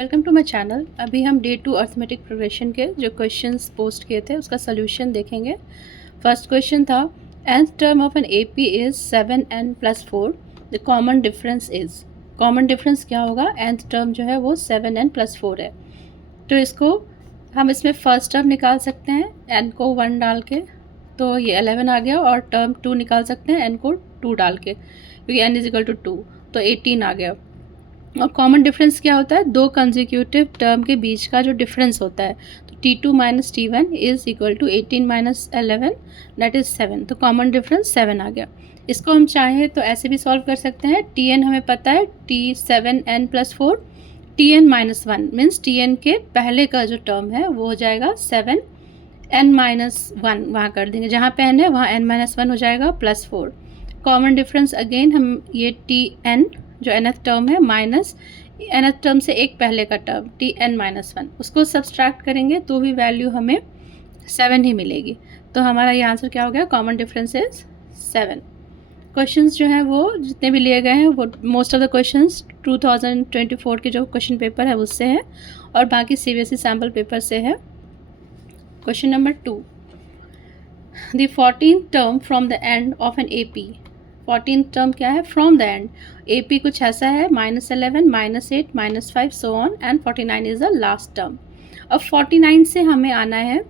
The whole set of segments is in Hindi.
Welcome to my channel. अभी हम डे 2 अर्थमेटिक प्रोग्रेशन के जो क्वेश्चंस पोस्ट किए थे उसका सोल्यूशन देखेंगे। फर्स्ट क्वेश्चन था nth term of an AP is 7n + 4, the common difference is. Common difference क्या होगा? nth टर्म जो है वो 7n + 4 है, तो इसको हम इसमें फर्स्ट टर्म निकाल सकते हैं n को 1 डाल के, तो ये 11 आ गया, और टर्म 2 निकाल सकते हैं n को 2 डाल के, क्योंकि n = 2, तो 18 आ गया। और कॉमन डिफरेंस क्या होता है? दो कंसेक्यूटिव टर्म के बीच का जो डिफरेंस होता है, तो T2 - T1 is equal to 18 - 11, that is 7। तो कॉमन डिफरेंस 7 आ गया। इसको हम चाहें तो ऐसे भी सॉल्व कर सकते हैं। Tn हमें पता है, T7n + 4, Tn - 1 मीन्स Tn के पहले का जो टर्म है वो हो जाएगा 7n - 1, वहाँ कर देंगे, जहाँ पे n है वहाँ n - 1 हो जाएगा, +4। कॉमन डिफरेंस अगेन हम ये Tn जो nth टर्म है माइनस nth टर्म से एक पहले का टर्म Tn - 1, उसको सब्सट्रैक्ट करेंगे तो भी वैल्यू हमें 7 ही मिलेगी। तो हमारा ये आंसर क्या हो गया? Common difference is 7। क्वेश्चंस जो है वो जितने भी लिए गए हैं वो मोस्ट ऑफ द क्वेश्चंस 2024 के जो क्वेश्चन पेपर है उससे है, और बाकी CBSE सैम्पल पेपर से है। Question number 2, the 14th term from the end of an AP। 14th term क्या है? From the and. AP कुछ ऐसा है, -11, -8, -5 so on, and 49 is the last term. अब 49 से हमें आना है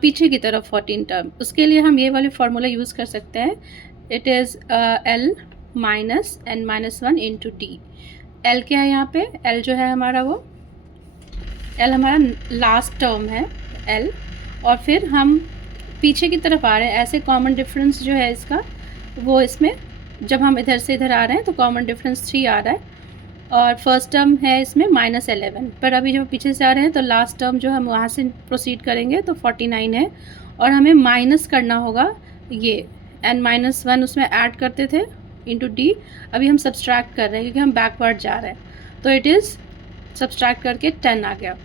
पीछे की तरफ 14 टर्म। उसके लिए हम ये वाली फार्मूला यूज़ कर सकते हैं। It is L - n - 1 into T। L क्या है यहाँ पे? L जो है हमारा वो L हमारा लास्ट टर्म है L, और फिर हम पीछे की तरफ आ रहे हैं। ऐसे कॉमन डिफरेंस जो है इसका वो इसमें जब हम इधर से इधर आ रहे हैं तो कॉमन डिफरेंस 3 आ रहा है, और फर्स्ट टर्म है इसमें -11। पर अभी जब पीछे से आ रहे हैं तो लास्ट टर्म जो हम वहाँ से प्रोसीड करेंगे तो 49 है, और हमें माइनस करना होगा ये n - 1 उसमें ऐड करते थे इंटू D। अभी हम सब्सट्रैक्ट कर रहे हैं क्योंकि हम बैकवर्ड जा रहे हैं, तो इट इज़ सब्सट्रैक्ट करके 10 आ गया।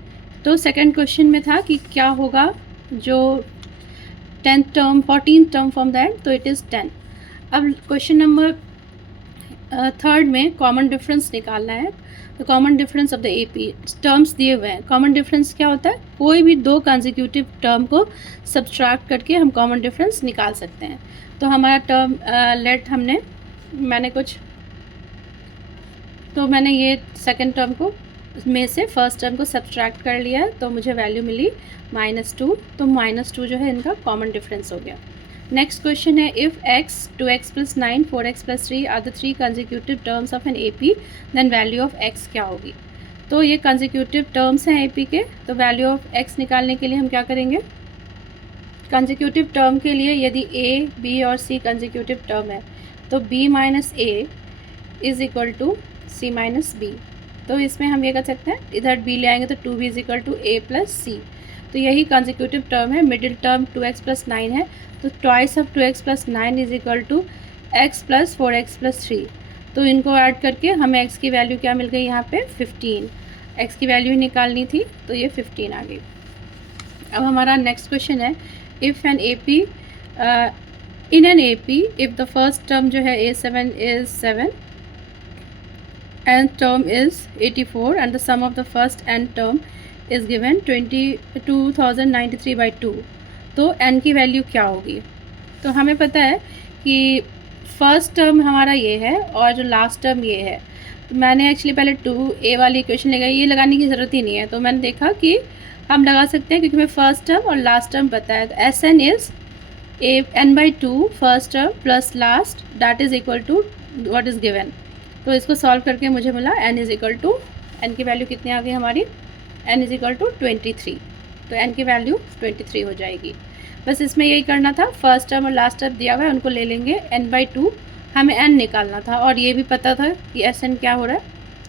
तो सेकेंड क्वेश्चन में था कि क्या होगा जो 10th term 14th term from the and, तो इट इज़ 10। अब क्वेश्चन नंबर थर्ड में कॉमन डिफरेंस निकालना है। तो common difference of the AP terms दिए हुए हैं। कॉमन डिफरेंस क्या होता है? कोई भी दो कंसेक्यूटिव टर्म को सब्सट्रैक्ट करके हम कॉमन डिफरेंस निकाल सकते हैं। तो हमारा टर्म मैंने ये सेकेंड टर्म को में से फर्स्ट टर्म को सब्सट्रैक्ट कर लिया, तो मुझे वैल्यू मिली -2। तो -2 जो है इनका कॉमन डिफरेंस हो गया। नेक्स्ट क्वेश्चन है, if x 2x + 9 4x + 3 are the 3 consecutive terms of an AP, then value of x क्या होगी? तो ये कंसेक्यूटिव टर्म्स हैं AP के, तो वैल्यू ऑफ x निकालने के लिए हम क्या करेंगे? कंसेक्यूटिव टर्म के लिए यदि A, B और C कंसेक्यूटिव टर्म है तो B - A is equal to C - B। तो इसमें हम ये कर सकते हैं, इधर B ले आएंगे तो 2B is equal to A + C। तो यही कंसेक्यूटिव टर्म है। मिडिल टर्म 2x + 9 है, तो twice of 2x + 9 is equal to x + 4x + 3। तो इनको ऐड करके हमें x की वैल्यू क्या मिल गई यहाँ पे? 15। x की वैल्यू ही निकालनी थी, तो ये 15 आ गई। अब हमारा नेक्स्ट क्वेश्चन है, if an AP in an AP if the first term जो है A7 is 7, nth term is 84, and the sum of the first n term is given 2093/2। तो n की वैल्यू क्या होगी? तो हमें पता है कि फर्स्ट टर्म हमारा ये है और जो लास्ट टर्म ये है। तो मैंने एक्चुअली पहले 2A वाली इक्वेशन लगाई, ये लगाने की ज़रूरत ही नहीं है, तो मैंने देखा कि हम लगा सकते हैं क्योंकि हमें फर्स्ट टर्म और लास्ट टर्म पता है। तो Sn is n/2 first term plus last, that is equal to what is given. तो इसको सॉल्व करके मुझे मिला n की वैल्यू कितनी आ गई हमारी? n = 23। तो n की वैल्यू 23 हो जाएगी। बस इसमें यही करना था, फर्स्ट टर्म और लास्ट टर्म दिया हुआ है उनको ले लेंगे, n/2 हमें n निकालना था, और ये भी पता था कि Sn क्या हो रहा है,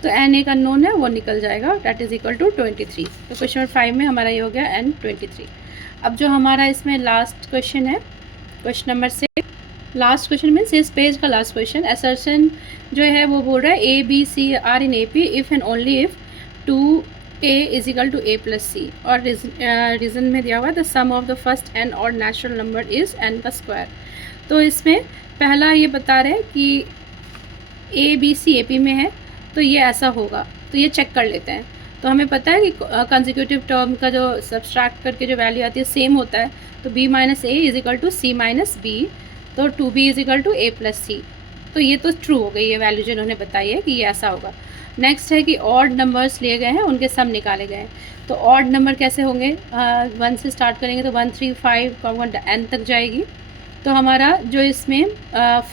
तो n एक अननोन है वो निकल जाएगा, दैट इज़ इक्वल टू 23। तो क्वेश्चन नंबर 5 में हमारा ये हो गया n 23। अब जो हमारा इसमें लास्ट क्वेश्चन है, question number 6, last question means इस पेज का लास्ट क्वेश्चन। असर्शन जो है वो बोल रहा है A, B, C are in AP if and only if 2A is equal to A + C, और रीज़न में दिया हुआ है the sum of the first n और नेचुरल नंबर इज़ n का स्क्वायर। तो इसमें पहला ये बता रहे हैं कि A, B, C AP में है, तो ये ऐसा होगा, तो ये चेक कर लेते हैं। तो हमें पता है कि कंसेक्यूटिव टर्म का जो सब्सट्रैक्ट करके जो वैल्यू आती है सेम होता है, तो b minus a is equal to c minus b, तो 2b is equal to a plus c. तो ये तो ट्रू हो गई, ये वैल्यू जो इन्होंने बताई है कि ये ऐसा होगा। नेक्स्ट है कि ऑड नंबर्स लिए गए हैं, उनके सम निकाले गए हैं। तो ऑड नंबर कैसे होंगे, 1 से स्टार्ट करेंगे तो 1 3 5 n तक जाएगी। तो हमारा जो इसमें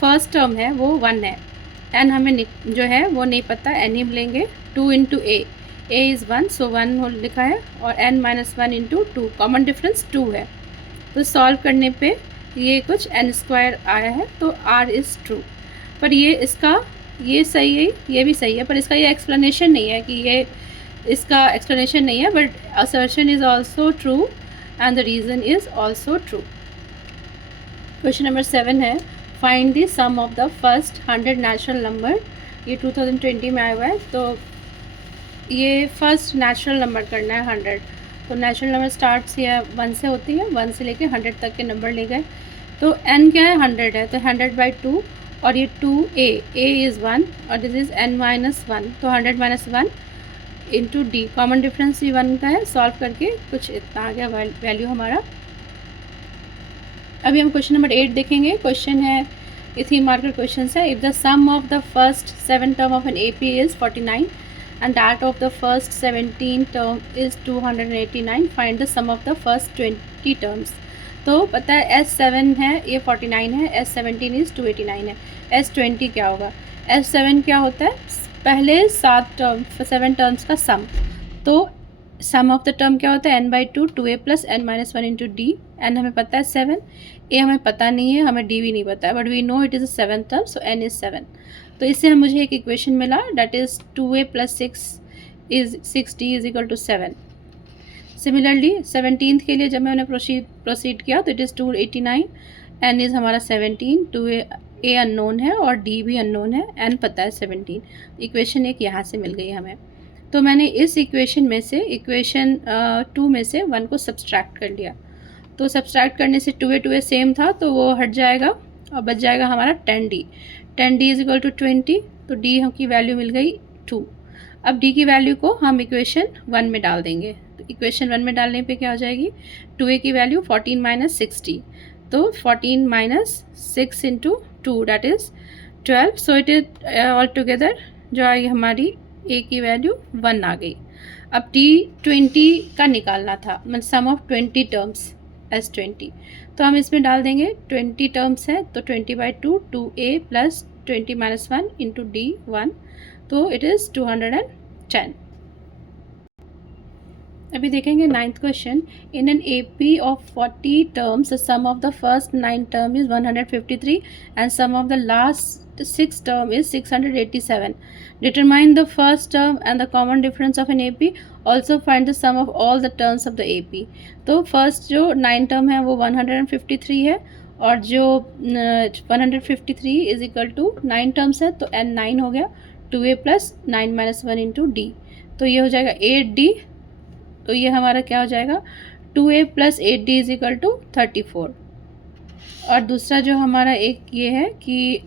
फर्स्ट टर्म है वो 1 है, n हमें जो है वो नहीं पता, n ही लेंगे। 2 इंटू ए इज़ 1, सो 1 लिखा है, और n minus 1 into 2, common difference 2 है। तो सॉल्व करने पे ये कुछ n स्क्वायर आया है, तो r इज़ ट्रू। पर ये इसका ये सही है, ये भी सही है, पर इसका ये एक्सप्लेनेशन नहीं है कि ये इसका एक्सप्लेनेशन नहीं है, but assertion is also true and the reason is also true. Question number 7 है, find the sum of the first 100 natural number. ये 2020 में आया हुआ है। तो ये फर्स्ट नेचुरल नंबर करना है 100। तो नेचुरल नंबर स्टार्ट या 1 से होती है, 1 से लेकर 100 तक के नंबर ले गए। तो n क्या है, 100 है, तो 100/2, और ये 2a इज़ 1 और दिस इज़ n माइनस 1, तो 100 minus 1 into D, common difference ये 1 का है। सॉल्व करके कुछ इतना आ गया वैल्यू हमारा। अभी हम क्वेश्चन नंबर 8 देखेंगे। क्वेश्चन है, ये 3 मार्कर क्वेश्चन है। If the sum of the first 7 term of an AP is 49 and that of the first 17 term is 289, find the sum of the first 20 terms। तो पता है S7 है, ये 49 है, S17 इज़ 289 है। S20 क्या होगा, S7 क्या होता है, पहले 7 टर्म्स का सम। तो सम ऑफ द टर्म क्या होता है, n/2 2a plus n minus 1 into D. n हमें पता है 7, a हमें पता नहीं है, हमें d भी नहीं पता है, but we know it is a 7th term, so n is 7। तो इससे हम मुझे एक इक्वेशन मिला, that is 2a plus 6d is equal to 7। Similarly 17th के लिए जब मैंने प्रोसीड किया तो इट इज़ 289, n इज़ हमारा 17, 2a अननोन है और d भी अननोन है, n पता है 17। इक्वेशन एक यहाँ से मिल गई हमें। तो मैंने इस इक्वेशन में से इक्वेशन 2 में से 1 को सब्सट्रैक्ट कर लिया। तो सब्सट्रैक्ट करने से 2a सेम था, तो वो हट जाएगा और बच जाएगा हमारा 10d। 10d is equal to 20, तो d की वैल्यू मिल गई 2। अब d की वैल्यू को हम इक्वेशन 1 में डाल देंगे। तो इक्वेशन 1 में डालने पे क्या हो जाएगी, 2a की वैल्यू 14 माइनस 60, तो 14 minus 6 into 2 that is 12। So it is all together जो आई हमारी a की वैल्यू 1 आ गई। अब d 20 का निकालना था, मतलब सम ऑफ 20 टर्म्स S20। तो हम इसमें डाल देंगे 20 टर्म्स है, तो 20/2 2a plus 20 minus 1 into D 1, तो इट इज़ 210। अभी देखेंगे 9th question. In an AP of 40 terms the sum of the first 9 term is 153 and sum of the last 6 term is 687. Determine the first term and the common difference of an AP. Also find the sum of all the terms of the AP. तो फर्स्ट जो 9 टर्म है वो 153 है, और जो 153 इज इक्वल टू 9 टर्म्स है, तो n 9 हो गया, 2a plus 9 minus 1 into D, तो ये हो जाएगा 8d। तो ये हमारा क्या हो जाएगा, 2a plus 8d is equal to 34। और दूसरा जो हमारा एक ये है कि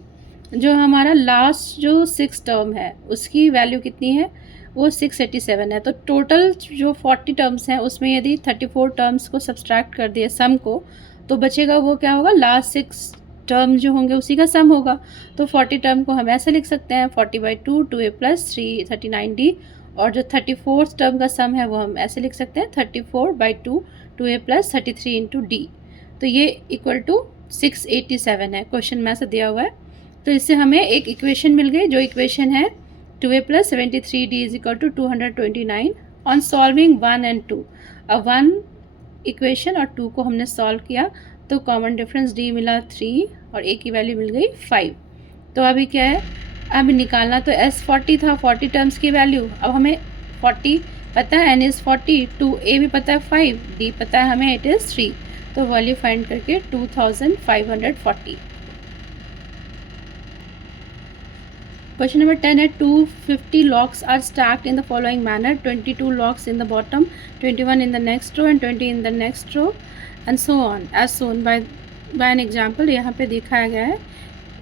जो हमारा लास्ट जो 6 टर्म है उसकी वैल्यू कितनी है, वो 687 है। तो टोटल जो 40 टर्म्स हैं उसमें यदि 34 टर्म्स को सब्सट्रैक्ट कर दिए सम को, तो बचेगा वो क्या होगा, लास्ट 6 टर्म जो होंगे उसी का सम होगा। तो 40 टर्म को हम ऐसे लिख सकते हैं 40/2 2a प्लस 39d, और जो 34th टर्म का सम है वो हम ऐसे लिख सकते हैं 34/2 2a प्लस 33 इंटू डी। तो ये इक्वल टू 687 है, क्वेश्चन में ऐसा दिया हुआ है। तो इससे हमें एक इक्वेशन मिल गई, जो इक्वेशन है 2a plus 73d is equal to 229 on solving 1 and 2। अब 1 इक्वेशन और 2 को हमने सॉल्व किया तो कॉमन डिफरेंस d मिला 3 और a की वैल्यू मिल गई 5। तो अभी क्या है, अब निकालना तो S40 था, 40 टर्म्स की वैल्यू। अब हमें 40 पता है, n इज़ 40, 2a भी पता है 5, d पता है हमें इट इज़ 3, तो वैल्यू फाइंड करके 2540। Question number 10 है 250 locks are stacked in the following manner: 22 locks in the bottom, 21 in the next row and 20 in the next row and so on as shown by an example। यहाँ पे दिखाया गया है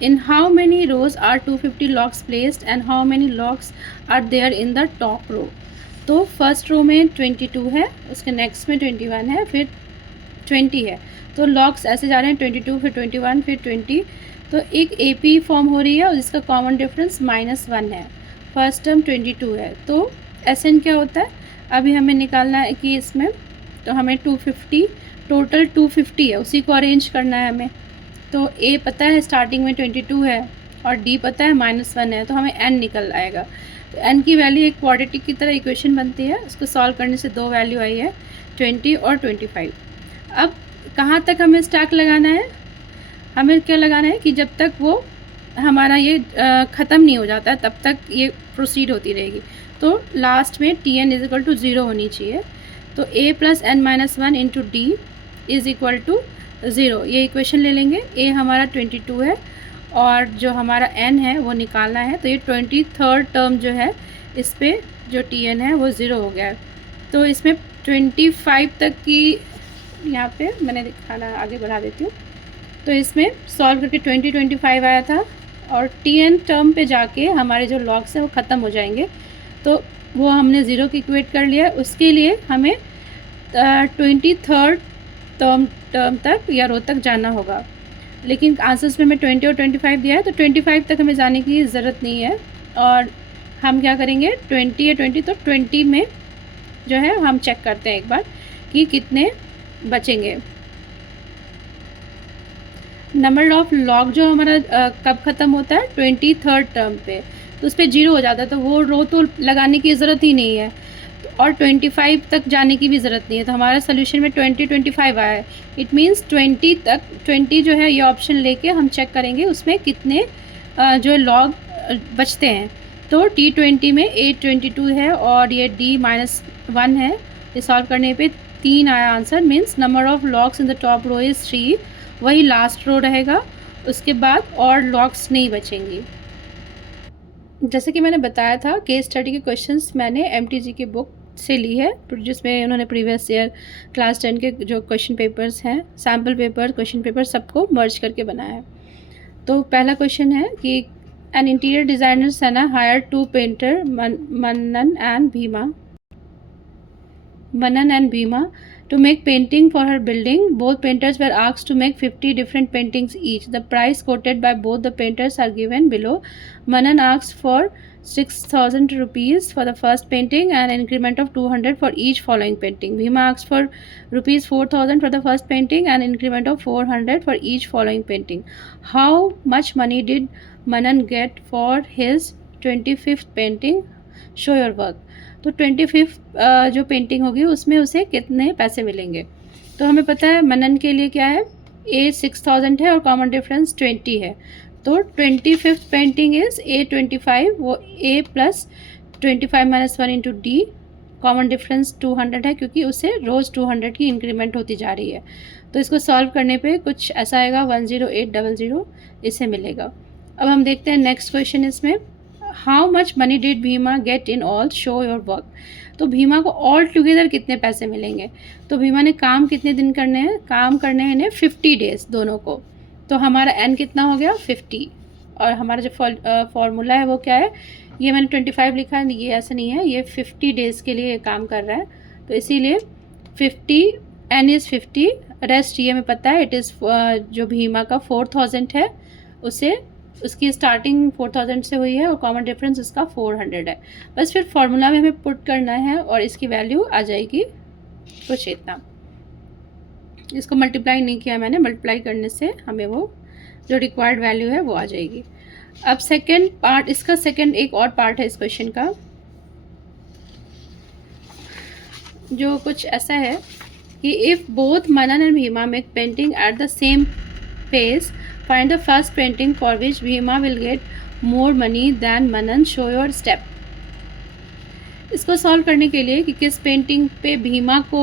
in how many rows are 250 locks placed and how many locks are there in the top row। तो फर्स्ट रो में 22 है, उसके नेक्स्ट में 21 है, फिर 20 है। तो लॉग्स ऐसे जा रहे हैं 22 फिर 21 फिर 20। तो एक AP फॉर्म हो रही है और जिसका कॉमन डिफरेंस -1 है। फर्स्ट टर्म 22 है। तो SN क्या होता है, अभी हमें निकालना है कि इसमें, तो हमें 250 टोटल 250 है, उसी को अरेंज करना है हमें। तो A पता है स्टार्टिंग में 22 है और D पता है -1 है, तो हमें N निकल आएगा। तो N की वैल्यू एक क्वाड्रेटिक की तरह इक्वेशन बनती है, उसको सॉल्व करने से 2 वैल्यू आई है 20 और 25। अब कहाँ तक हमें स्टैक लगाना है, हमें क्या लगाना है कि जब तक वो हमारा ये ख़त्म नहीं हो जाता तब तक ये प्रोसीड होती रहेगी। तो लास्ट में Tn = 0 होनी चाहिए। तो A + n-1 इंटू D = 0, ये इक्वेशन ले लेंगे। A हमारा 22 है और जो हमारा N है वो निकालना है। तो ये 23rd टर्म जो है, इस पर जो Tn है वो 0 हो गया है। तो इसमें 25 तक की, यहाँ पे मैंने दिखाना आगे बढ़ा देती हूँ। तो इसमें सॉल्व करके 25 आया था और Tn टर्म पे जाके हमारे जो लॉग्स हैं वो ख़त्म हो जाएंगे। तो वो हमने 0 की इक्वेट कर लिया। उसके लिए हमें 23rd टर्म तक या रो तक जाना होगा, लेकिन आंसर्स में हमें 20 और 25 दिया है, तो 25 तक हमें जाने की ज़रूरत नहीं है। और हम क्या करेंगे, 20 या 20, तो 20 में जो है हम चेक करते हैं एक बार कि कितने बचेंगे। नंबर ऑफ लॉग जो हमारा कब ख़त्म होता है, 23rd टर्म पे, तो उस पर 0 हो जाता है। तो वो रो तो लगाने की ज़रूरत ही नहीं है और 25 तक जाने की भी ज़रूरत नहीं है। तो हमारा सोल्यूशन में 20-25 आया है। इट मीन्स 20 तक, 20 जो है ये ऑप्शन लेके हम चेक करेंगे उसमें कितने जो लॉग बचते हैं। तो T20 में 822 है और ये D-1 है। ये सॉल्व करने पे 3 आया answer. Means number of logs in the top row is 3, वही लास्ट रो रहेगा, उसके बाद और लॉग्स नहीं बचेंगी। जैसे कि मैंने बताया था, केस स्टडी के क्वेश्चंस मैंने MTG की बुक से ली है, जिसमें उन्होंने प्रीवियस ईयर क्लास 10 के जो क्वेश्चन पेपर्स हैं, सैम्पल पेपर, क्वेश्चन पेपर सबको मर्ज करके बनाया है। तो पहला क्वेश्चन है कि an interior designer Sana hire 2 painter Manan and Bhima to make painting for her building. Both painters were asked to make 50 different paintings each. The price quoted by both the painters are given below. Manan asked for 6,000 rupees for the first painting and an increment of 200 for each following painting. Bhima asked for rupees 4,000 for the first painting and an increment of 400 for each following painting. How much money did Manan get for his 25th painting? Show your work. तो 25 जो पेंटिंग होगी उसमें उसे कितने पैसे मिलेंगे। तो हमें पता है मनन के लिए क्या है, A 6,000 है और कॉमन डिफरेंस 20 है। तो 25th पेंटिंग इज़ A 25, वो A + 25 - 1 into D, common difference 200 है क्योंकि उससे रोज़ 200 की इंक्रीमेंट होती जा रही है। तो इसको सॉल्व करने पे कुछ ऐसा आएगा 10800, इसे मिलेगा। अब हम देखते हैं नेक्स्ट क्वेश्चन। इसमें how much money did Bhima get in all, show your work. तो भीमा को ऑल टुगेदर कितने पैसे मिलेंगे। तो भीमा ने काम कितने दिन करने हैं, काम करने हैं इन्हें 50 डेज़ दोनों को। तो हमारा N कितना हो गया 50, और हमारा जो फॉर्मूला है वो क्या है, ये मैंने 25 लिखा है, ये ऐसा नहीं है, ये 50 डेज़ के लिए काम कर रहा है। तो इसीलिए 50, N इज़ 50, रेस्ट ये हमें पता है, इट इज़ जो भीमा का 4,000 है, उसे उसकी स्टार्टिंग 4,000 से हुई है और कॉमन डिफरेंस इसका 400 है। बस फिर फार्मूला में हमें पुट करना है और इसकी वैल्यू आ जाएगी कुछ इतना। इसको मल्टीप्लाई नहीं किया मैंने, मल्टीप्लाई करने से हमें वो जो रिक्वायर्ड वैल्यू है वो आ जाएगी। अब सेकंड पार्ट, इसका सेकंड एक और पार्ट है इस क्वेश्चन का, जो कुछ ऐसा है कि if both Manan and Bhima make painting at the same pace, find the first painting for which Bhima will get more money than Manan, show your step. इसको सॉल्व करने के लिए कि किस पेंटिंग पे भीमा को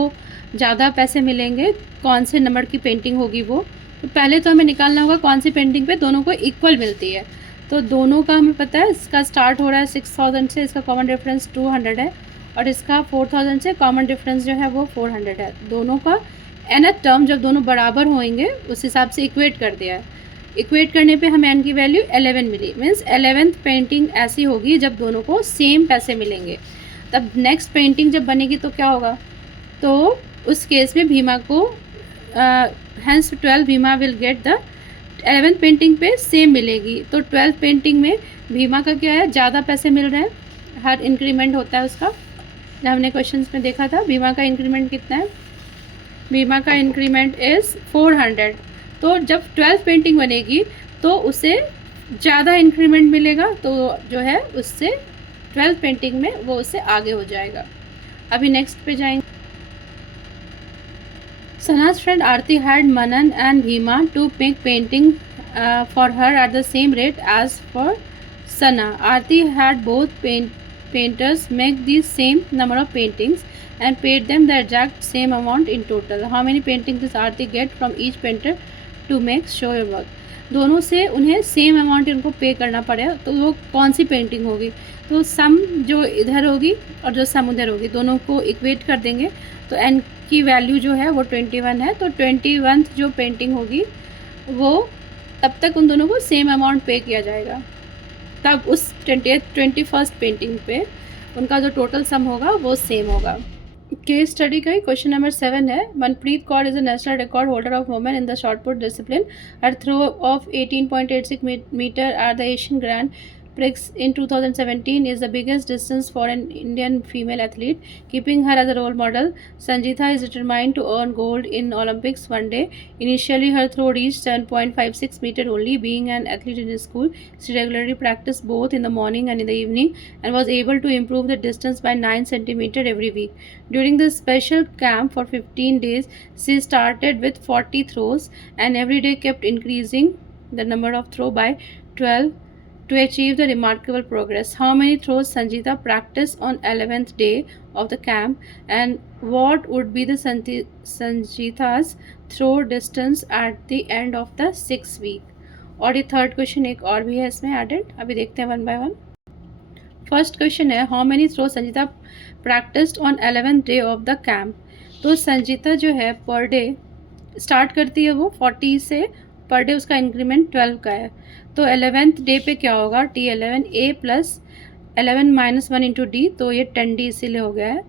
ज़्यादा पैसे मिलेंगे, कौन से नंबर की पेंटिंग होगी वो, तो पहले तो हमें निकालना होगा कौन सी पेंटिंग पे दोनों को इक्वल मिलती है। तो दोनों का हमें पता है, इसका स्टार्ट हो रहा है 6,000 से, इसका कॉमन डिफरेंस 200 है और इसका 4,000 से कॉमन डिफरेंस जो है वो 400 है। दोनों का nth टर्म जब दोनों बराबर होंगे उस हिसाब से इक्वेट कर दिया है। इक्वेट करने पे हमें n की वैल्यू 11 मिली। मीन्स 11th पेंटिंग ऐसी होगी जब दोनों को सेम पैसे मिलेंगे। तब नेक्स्ट पेंटिंग जब बनेगी तो क्या होगा, तो उस केस में भीमा को hence 12 Bhima will get the 11th painting पे सेम मिलेगी। तो 12th पेंटिंग में भीमा का क्या है, ज़्यादा पैसे मिल रहे हैं, हर इंक्रीमेंट होता है उसका। जब हमने क्वेश्चंस में देखा था भीमा का इंक्रीमेंट कितना है, भीमा का इंक्रीमेंट इज़ 400। तो जब 12th पेंटिंग बनेगी तो उसे ज़्यादा इंक्रीमेंट मिलेगा, तो जो है उससे 12th पेंटिंग में वो उससे आगे हो जाएगा। अभी नेक्स्ट पे जाएंगे। Sana's friend Aarti had Manan and Bhima to make painting for her at the same rate as for Sana. Aarti had both painters make the same number of paintings and paid them the exact same amount in total. How many paintings does Aarti get from each painter to make show your work? दोनों से उन्हें सेम अमाउंट उनको पे करना पड़ेगा, तो वो कौन सी पेंटिंग होगी, तो सम जो इधर होगी और जो सम उधर होगी दोनों को इक्वेट कर देंगे। तो एन की वैल्यू जो है वो 21 है, तो 21th जो पेंटिंग होगी वो तब तक उन दोनों को सेम अमाउंट पे किया जाएगा, तब उस 21st पेंटिंग पे उनका जो टोटल सम होगा वो सेम होगा। केस स्टडी का ही क्वेश्चन नंबर 7 है। Manpreet Kaur is a national record holder of women in the shot put discipline. Her throw of 18.86 metre at the Asian grand Prix in 2017 is the biggest distance for an Indian female athlete. Keeping her as a role model, Sanjita is determined to earn gold in Olympics one day. Initially, her throw reached 7.56 meter only. Being an athlete in school, she regularly practiced both in the morning and in the evening and was able to improve the distance by 9 centimeter every week. During this special camp for 15 days, she started with 40 throws and every day kept increasing the number of throw by 12 to achieve the remarkable progress. How many throws Sanjita practiced on 11th day of the camp, and what would be the Sanjita's throw distance at the end of the 6th week? और ये थर्ड क्वेश्चन एक और भी है इसमें एडेड, अभी देखते हैं one by one. First question है how many throw Sanjeeta practised on 11th day of the camp. तो संजीता जो है पर डे स्टार्ट करती है वो 40 से, पर डे उसका इंक्रीमेंट 12 का है। तो 11th डे पे क्या होगा, T11 A plus 11 minus 1 into D, तो ये 10D इसीलिए हो गया है।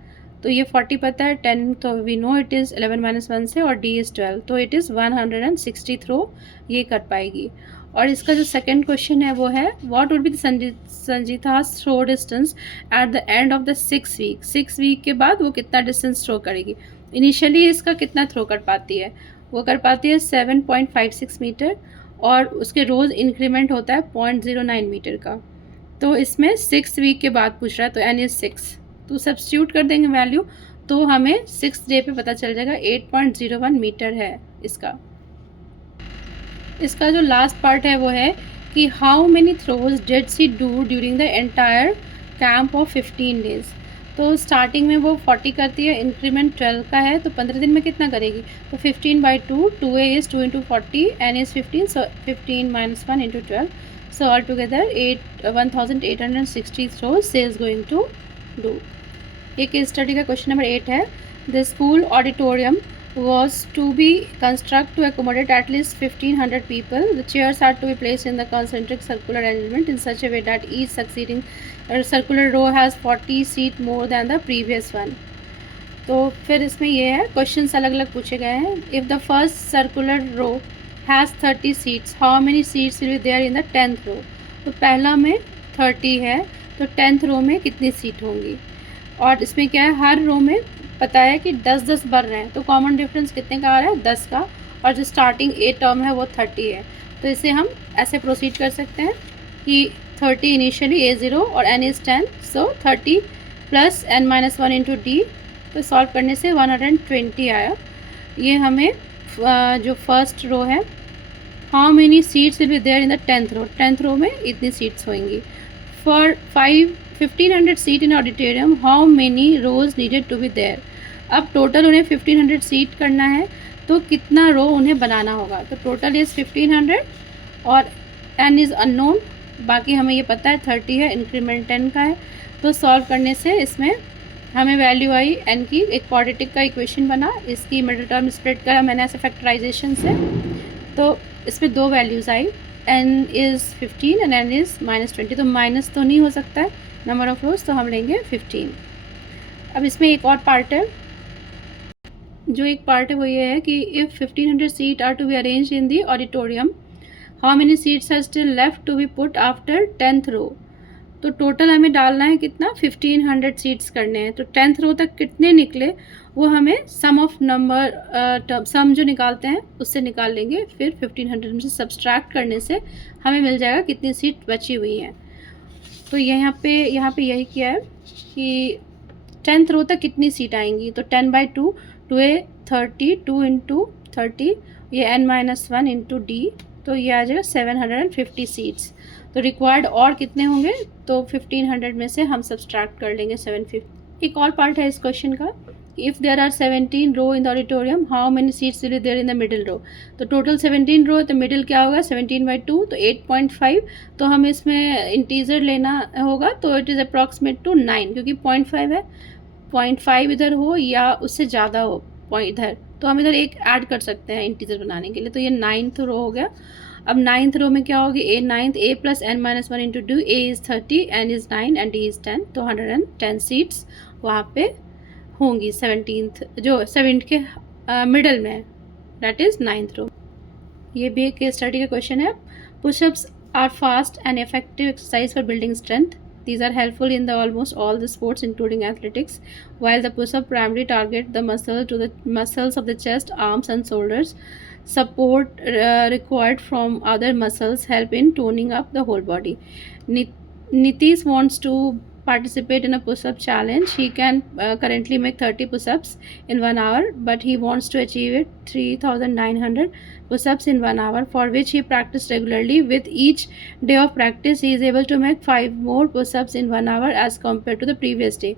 तो ये 40 पता है, 10 तो we know it is 11 minus 1 से, और D इज़ 12, तो इट इज़ 160 थ्रो ये कर पाएगी। और इसका जो सेकंड क्वेश्चन है वो है what would be Sanjeeta's throw distance at the end of the 6th week. 6 week के बाद वो कितना डिस्टेंस थ्रो करेगी। इनिशियली इसका कितना थ्रो कर पाती है, वो कर पाती है 7.56 मीटर, और उसके रोज़ इंक्रीमेंट होता है 0.09 मीटर का। तो इसमें 6 वीक के बाद पूछ रहा है, तो n इज़ 6, तो सब्स्टिट्यूट कर देंगे वैल्यू, तो हमें 6th डे पे पता चल जाएगा 8.01 मीटर है इसका। इसका जो लास्ट पार्ट है वो है कि how many throws did she do during the entire camp of 15 days. तो स्टार्टिंग में वो 40 करती है, इंक्रीमेंट 12 का है, तो 15 दिन में कितना करेगी, तो 15/2, 2A is 2 into 40, N is 15, so 15 minus 1 into 12, so all together 1860 throws she is going to do. ये केस स्टडी का क्वेश्चन नंबर 8 है। The school auditorium was to be constructed to accommodate at least 1500 people. The chairs are to be placed in the concentric circular arrangement in such a way that each succeeding circular row has 40 seat more than the previous one. तो फिर इसमें ये है क्वेश्चंस अलग अलग पूछे गए हैं। If the first circular row has 30 seats, how many seats will be there in the 10th row. तो पहला में 30 है, तो 10th रो में कितनी सीट होंगी। और इसमें क्या है, हर रो में पता है कि 10-10 बढ़ रहे हैं, तो कॉमन डिफरेंस कितने का आ रहा है, 10 का, और जो स्टार्टिंग ए टर्म है वो 30 है। तो इसे हम ऐसे प्रोसीड कर सकते हैं कि 30 इनिशियली A0 और n is 10, so 30 plus n minus 1 into D, तो सॉल्व करने से 120 आया। ये हमें जो फर्स्ट रो है, how many seats will be there in the 10th row, 10th row में इतनी सीट्स होंगी। For 1500 seat in auditorium, how many rows needed to be there. अब टोटल उन्हें 1500 सीट करना है, तो कितना रो उन्हें बनाना होगा। तो टोटल इज़ 1500 और n इज़ अननोन, बाकी हमें ये पता है 30 है, इंक्रीमेंट 10 का है। तो सॉल्व करने से इसमें हमें वैल्यू आई n की। एक क्वाड्रेटिक का इक्वेशन बना, इसकी मिडिल टर्म स्प्लिट करा मैंने ऐसे फैक्टराइजेशन से, तो इसमें दो values I, n is 15 and n is -20। तो माइनस तो नहीं हो सकता है नंबर ऑफ रोज, तो हम लेंगे 15। अब इसमें एक और पार्ट है, जो एक पार्ट है वो ये है कि if 1500 seat are to be arranged in the auditorium, how many seats are still left to be put after 10th row. तो टोटल हमें डालना है कितना, 1500 सीट्स करने हैं। तो 10th रो तक कितने निकले वो हमें सम ऑफ नंबर सम जो निकालते हैं उससे निकाल लेंगे, फिर 1500 में से सब्सट्रैक्ट करने से हमें मिल जाएगा कितनी सीट बची हुई हैं। तो यहाँ पे यही किया है कि 10th रो तक कितनी सीट आएंगी, तो 10/2 2 30 2 इंटू 30, ये n-1 इंटू डी, तो ये आ जाएगा 750 सीट्स। तो रिक्वायर्ड और कितने होंगे, तो 1500 में से हम सब्सट्रैक्ट कर लेंगे 750। एक और पार्ट है इस क्वेश्चन का, if there are 17 row in the auditorium, how many seats will be there in the middle row. तो टोटल 17 रो, तो मिडिल क्या होगा 17/2, तो 8.5। तो हमें इसमें इंटीजर लेना होगा, तो इट इज़ अप्रॉक्सीमेट टू 9, क्योंकि 0.5 है, 0.5 इधर हो या उससे ज़्यादा हो पॉइंट इधर, तो हम इधर एक ऐड कर सकते हैं इंटीजर बनाने के लिए। तो ये 9th रो हो गया। अब 9th रो में क्या होगी, a plus n-1 into D, a is 30, n is 9 and d is 10, तो 110 सीट्स वहाँ पे होंगी 17th जो 7th के मिडल में, दैट इज़ 9th रो। ये भी एक केस स्टडी का क्वेश्चन है। Pushups are fast and effective exercise for building strength. These are helpful in the almost all the sports including athletics. While the push-up primarily target the muscles of the chest, arms and shoulders, support required from other muscles help in toning up the whole body. Nitish wants to participate in a push-up challenge. He can currently make 30 push-ups in 1 hour, but he wants to achieve it 3,900 push-ups in 1 hour, for which he practiced regularly. With each day of practice, he is able to make 5 more push-ups in 1 hour as compared to the previous day.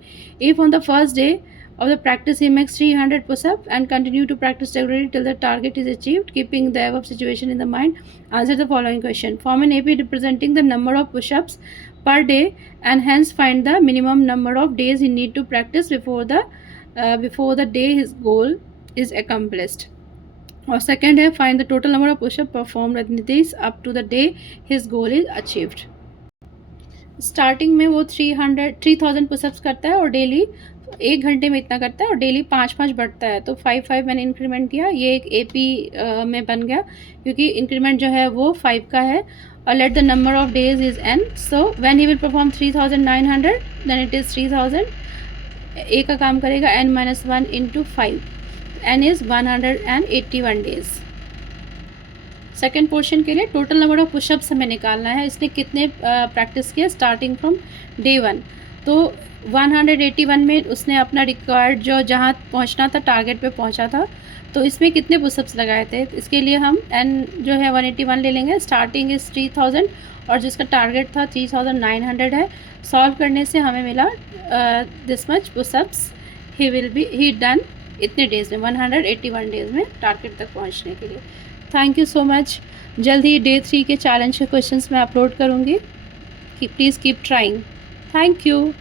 If on the first day of the practice he makes 300 push-ups and continue to practice regularly till the target is achieved, keeping the above situation in the mind, answer the following question. Form an AP representing the number of push-ups per day and hence find the minimum number of days he need to practice before the day his goal is accomplished. और सेकेंड है, find the total number of pushup perform with Nitish up to the day his goal is achieved. Starting में वो 3000 पुशअप्स करता है और डेली 1 घंटे में इतना करता है और डेली 5-5 बढ़ता है। तो 5-5 मैंने इंक्रीमेंट किया, ये एक AP में बन गया क्योंकि इंक्रीमेंट जो है वो 5 का है। और let the number of days is n, so when he will perform 3900 then it is 3000। A का काम करेगा n-1 into 5, n is 181 days. Second portion के लिए टोटल नंबर ऑफ पुशअप्स हमें निकालना है, इसने कितने प्रैक्टिस किए स्टार्टिंग फ्रॉम डे 1। तो 181 में उसने अपना रिक्वायर्ड जो जहाँ पहुँचना था टारगेट पे पहुँचा था, तो इसमें कितने पुशअप्स लगाए थे, इसके लिए हम n जो है 181 ले लेंगे। स्टार्टिंग इज़ 3000 और जिसका टारगेट था 3900 है। सॉल्व करने से हमें मिला this much pushups he done इतने डेज़ में, 181 डेज़ में टारगेट तक पहुंचने के लिए। Thank you so much. जल्द ही डे 3 के चैलेंज के क्वेश्चंस मैं अपलोड करूंगी। Please keep trying. Thank you.